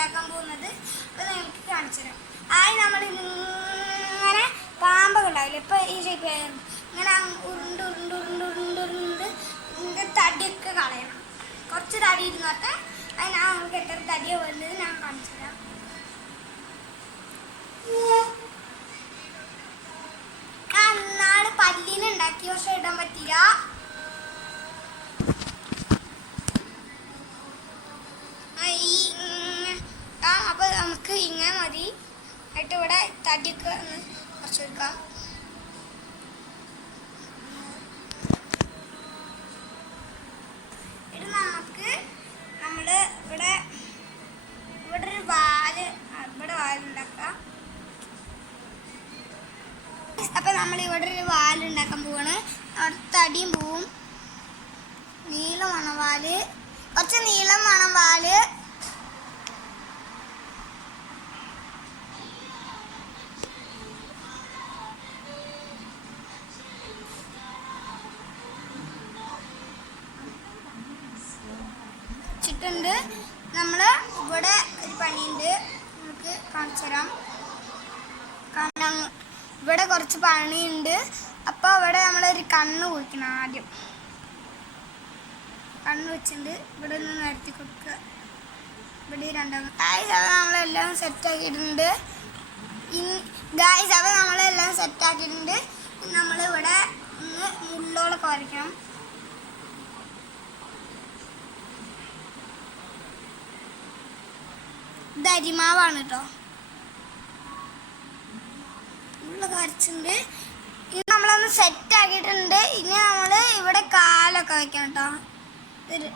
ഉണ്ടാക്കാൻ പോകുന്നത്. അത് നമുക്ക് കാണിച്ചു തരാം. ആദ്യം നമ്മൾ ഇങ്ങനെ പാമ്പൊക്കെ ഉണ്ടാവില്ല, ഇപ്പം ഈ ഷേപ്പ് ഇങ്ങനെ ഉരുണ്ട് ഉരുണ്ട് ഉരുണ്ട് ഉരുണ്ട് ഉരുണ്ട് ഇതിൻ്റെ തടിയൊക്കെ കളയണം. കുറച്ച് തടി ഇരുന്നോട്ടെ. അത് ഞാൻ നമുക്ക് എത്ര തടിയാണ് വേണ്ടത് ഞാൻ കാണിച്ചു തരാം. ഞാൻ നാളെ പല്ലിനെ ഉണ്ടാക്കി, പക്ഷെ ഇടാൻ പറ്റില്ല. അപ്പൊ നമുക്ക് ഇങ്ങനെ മതി. എന്നിട്ട് ഇവിടെ തടിയൊക്കെ ഒന്ന് കുറച്ച് വെക്കാം. ഇത് നമുക്ക് നമ്മള് ഇവിടെ ഒരു വാല്, ഇവിടെ വാലുണ്ടാക്കാം. അപ്പൊ നമ്മൾ ഇവിടെ ഒരു വാലുണ്ടാക്കാൻ പോവാണ്. അവിടെ തടിയും പോവും. നീളം വേണം വാല്, കുറച്ച് നീളം വേണം വാല്. ണ്ട് നമ്മള് ഇവിടെ ഒരു പണിയുണ്ട്, നമുക്ക് കാണിച്ചു തരാം. കാരണം ഇവിടെ കുറച്ച് പണിയുണ്ട്. അപ്പൊ ഇവിടെ നമ്മളൊരു കണ്ണ് കുഴിക്കണം. ആദ്യം കണ്ണ് വെച്ചിട്ടുണ്ട്. ഇവിടെ ഒന്ന് നിരത്തി കൊടുക്കുക. ഇവിടെ രണ്ടാമത് നമ്മളെല്ലാം സെറ്റാക്കിയിട്ടുണ്ട്. ഗായ്സ് അപ്പോൾ നമ്മളെല്ലാം സെറ്റാക്കിയിട്ടുണ്ട്. നമ്മളിവിടെ ഒന്ന് മുള്ളോളൊക്കെ വരയ്ക്കണം. ഇത് അരിമാവാണ് കേട്ടോ. ഉള്ള കരച്ചിട്ടുണ്ട്. ഇനി നമ്മളൊന്ന് സെറ്റ് ആക്കിയിട്ടുണ്ട്. ഇനി നമ്മൾ ഇവിടെ കാലൊക്കെ വെക്കണം കേട്ടോ. ഇത്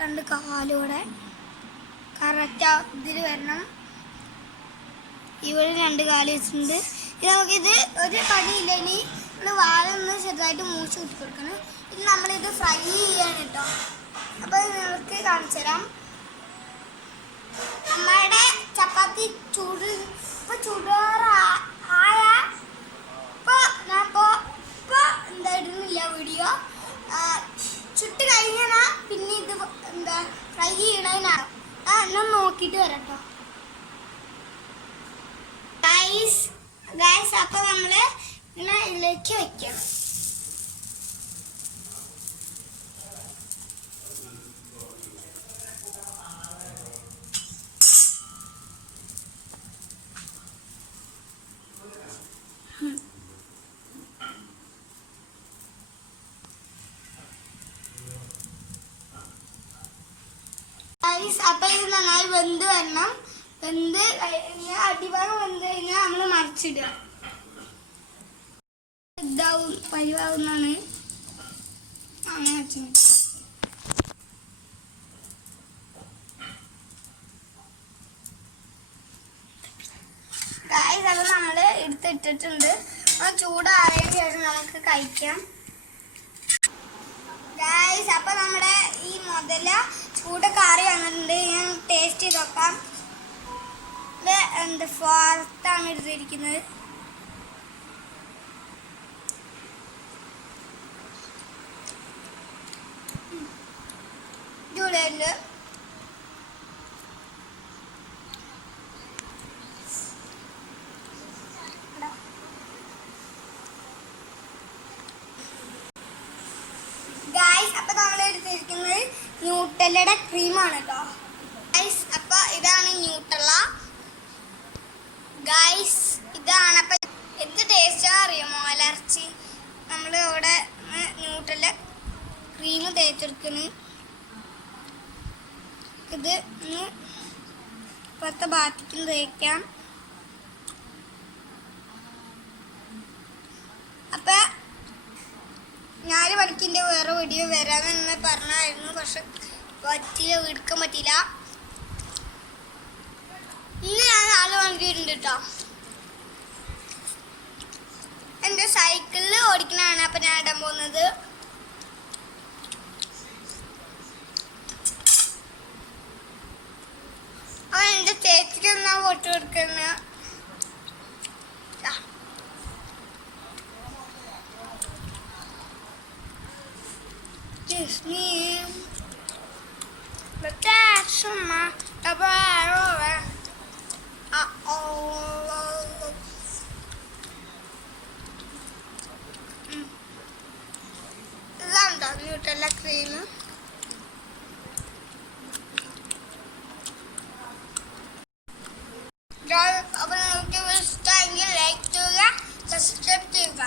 രണ്ട് കാലും ഇവിടെ കറക്റ്റ് ഇതിൽ വരണം. ഇവിടെ രണ്ട് കാല് വെച്ചിട്ടുണ്ട്. ഇനി നമുക്കിത് ഒരു പണിയില്ല. ഇനി നമ്മൾ വാലൊന്ന് ചെറുതായിട്ട് മൂച്ച് കുത്തി കൊടുക്കണം. ഇനി നമ്മളിത് ഫ്രൈ ചെയ്യാണ് കേട്ടോ. അപ്പോൾ നിങ്ങൾക്ക് കാണിച്ചു തരാം. നമ്മുടെ ചപ്പാത്തി ഇപ്പൊ ചൂടാറായ എന്താ ഇടുന്നില്ല വീഡിയോ. ചുട്ട് കഴിഞ്ഞാ പിന്നെ ഇത് എന്താ ഫ്രൈ ചെയ്യണതിനാണ്. ഞാൻ നോക്കിയിട്ട് വരാട്ടോ ഗൈസ്. അപ്പൊ നമ്മള് ഇങ്ങനെ ഇതിലേക്ക് വെക്കണം. അപ്പൊ ഇത് നന്നായി വെന്ത് വരണം. വെന്ത് അടിഭാഗം വെന്ത് കഴിഞ്ഞാൽ നമ്മൾ മറിച്ചിടുക. ഇതാവും പരിവാവുന്നാണ് അങ്ങനെ വെച്ചത്. ഗായ്സ് അത് നമ്മൾ എടുത്തിട്ടിട്ടുണ്ട്. ചൂടായതിനു ശേഷം നമുക്ക് കഴിക്കാം. ഗായ്സ് അപ്പൊ നമ്മുടെ ഈ മുതല ചൂട് കറി വന്നിട്ടുണ്ട്. ഞാൻ ടേസ്റ്റ് ചെയ്ത് നോക്കാം. ഇത് എന്ത് ഫോർത്താണ് എടുത്തിരിക്കുന്നത്. ചൂടുണ്ട്. അപ്പൊ നമ്മൾ എടുത്തിരിക്കുന്നത് ന്യൂട്ടല്ലയുടെ ക്രീമാണ് കേട്ടോ ഗൈസ്. അപ്പൊ ഇതാണ് ന്യൂട്ടല്ല ഗൈസ്. ഇതാണ് അപ്പൊ എന്ത് ടേസ്റ്റാ അറിയാമോ? അലർച്ചി നമ്മൾ ഇവിടെ ന്യൂട്ടല്ല ക്രീം തേച്ചെടുക്കുന്നു. ഇത് ഒന്ന് പുറത്തെ ബാത്തിക്കും തേക്കാം. അപ്പൊ 4 മണിക്കിൻ്റെ വേറെ വീഡിയോ വരാമെന്ന് പറഞ്ഞായിരുന്നു, പക്ഷെ പറ്റില്ല, എടുക്കാൻ പറ്റില്ല. ഇന്ന് ഞാൻ 4 മണിക്ക് വരുന്നുണ്ട് കേട്ടോ. എൻ്റെ സൈക്കിളിൽ ഓടിക്കണതാണ് അപ്പം ഞാൻ ഇടാൻ പോകുന്നത്. എൻ്റെ ചേച്ചിക്ക് എന്നാ ഫോട്ടോ എടുക്കുന്നത്. But that's my brother. Uh-oh. ഇതാണ്ടോ ന്യൂട്രല്ല ക്രീം. അപ്പോൾ നിങ്ങൾക്ക് ഇഷ്ടമെങ്കിൽ ലൈക്ക് ചെയ്യുക, സബ്സ്ക്രൈബ് ചെയ്യുക.